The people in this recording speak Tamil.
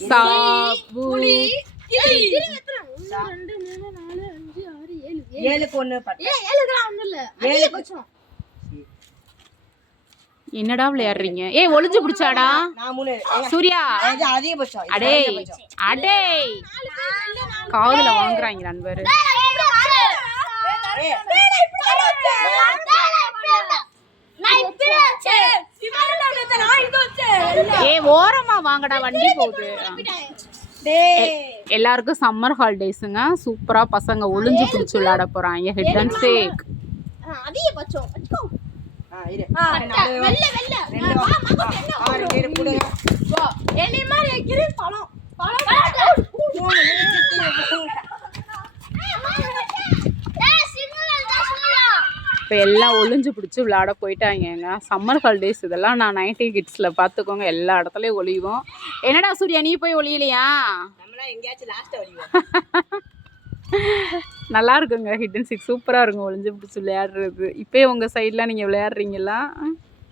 சாபுலி 7க்கு 1 10. என்னடா விளையாடுறீங்க? ஏய் ஒளிஞ்சு பிடிச்சாடா சூர்யா. அதிகபட்சம். அடே அடே காதுல வாங்குறாங்க நண்பர். ஏய் ஓரமா வாங்கடா வண்டி போகுது. எல்லாருக்கும் சம்மர் ஹாலிடேஸுங்க. சூப்பரா பசங்க ஒளிஞ்சு பிடிச்சு விளையாட போறாங்க. Hide and seek. இப்போ எல்லாம் ஒளிஞ்சு பிடிச்சி விளையாட போயிட்டாங்க. சம்மர் ஹாலிடேஸ் இதெல்லாம் நான் 90 கிட்ஸில் பார்த்துக்கோங்க. எல்லா இடத்துலையும் ஒளிவோம். என்னடா சூர்யா நீ போய் ஒளியலையா? நல்லா இருக்குங்க. ஹிட் அண்ட் சீக் சூப்பராக இருக்கும் ஒளிஞ்சு பிடிச்சி விளையாடுறது. இப்போ உங்கள் சைட்லாம் நீங்கள் விளையாடுறீங்களா?